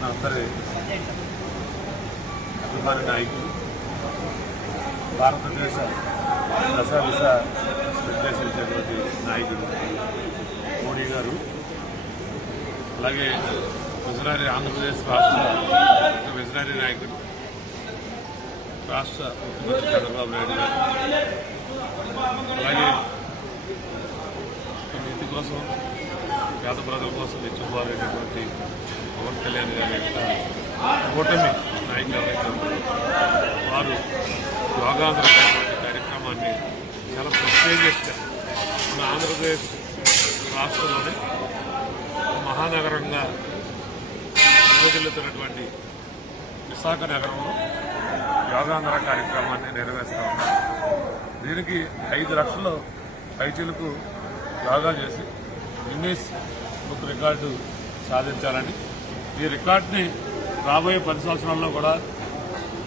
మన అందరి అభిమాని నాయకులు, భారతదేశ దశ దిశ నిర్దేశించేటువంటి నాయకుడు మోడీ గారు, అలాగే విజనరీ ఆంధ్రప్రదేశ్ రాష్ట్ర విజనరీ నాయకుడు రాష్ట్ర ముఖ్యమంత్రి చంద్రబాబు నాయుడు గారు, అలాగే నీతి కోసం పేద ప్రజల కోసం నిత్యపోరేటటువంటి పవన్ కళ్యాణ్ గారి యొక్క కూటమి నాయకులు ఎవరైతే ఉన్నారో వారు యోగాంధ్ర కార్యక్రమాన్ని చాలా ప్రెస్టీజియస్గా మన ఆంధ్రప్రదేశ్ రాష్ట్రంలోనే మహానగరంగా విభజిల్లుతున్నటువంటి విశాఖ నగరంలో యోగాంధ్ర కార్యక్రమాన్ని నెరవేరుస్తూ ఉన్నారు. దీనికి 5 లక్షల పైచీలకు యోగా చేసి గిన్నీస్ బుక్ రికార్డు సాధించాలని, ఈ రికార్డుని రాబోయే 10 సంవత్సరాల్లో కూడా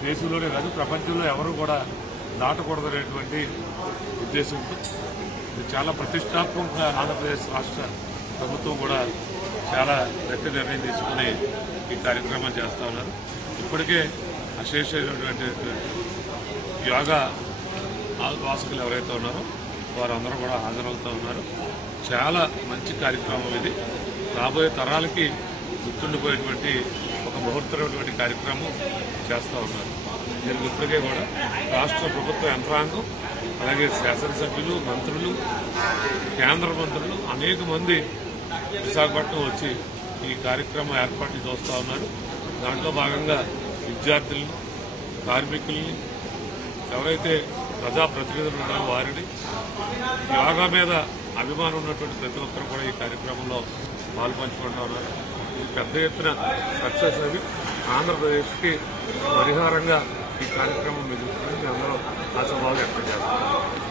దేశంలోనే కాదు ప్రపంచంలో ఎవరు కూడా దాటకూడదనేటువంటి ఉద్దేశంతో ఇది చాలా ప్రతిష్టాత్మకంగా ఆంధ్రప్రదేశ్ రాష్ట్ర ప్రభుత్వం కూడా చాలా గట్టి నిర్ణయం తీసుకుని ఈ కార్యక్రమం చేస్తూ ఉన్నారు. ఇప్పటికే అశేషమైనటువంటి యోగా వాసకులు ఎవరైతే ఉన్నారో వారందరూ కూడా హాజరవుతూ ఉన్నారు. చాలా మంచి కార్యక్రమం ఇది. రాబోయే తరాలకి గుర్తుండిపోయేటువంటి ఒక ముహూర్తమైనటువంటి కార్యక్రమం చేస్తూ ఉన్నారు. దీనికి ఇప్పటికే కూడా రాష్ట్ర ప్రభుత్వ యంత్రాంగం, అలాగే శాసనసభ్యులు, మంత్రులు, కేంద్ర మంత్రులు అనేక మంది విశాఖపట్నం వచ్చి ఈ కార్యక్రమం ఏర్పాట్లు చూస్తూ ఉన్నారు. దాంట్లో భాగంగా విద్యార్థులను, కార్మికుల్ని, ఎవరైతే ప్రజాప్రతినిధులు ఉన్నారో వారిని, యోగా మీద అభిమానం ఉన్నటువంటి ప్రతి ఒక్కరు కూడా ఈ కార్యక్రమంలో పాల్పంచుకుంటూ ఉన్నారు. ఇది పెద్ద ఎత్తున సక్సెస్ అవి ఆంధ్రప్రదేశ్కి పరిహారంగా ఈ కార్యక్రమం మిగులుతుందని అందరూ ఆశాభావం వ్యక్తం చేస్తున్నారు.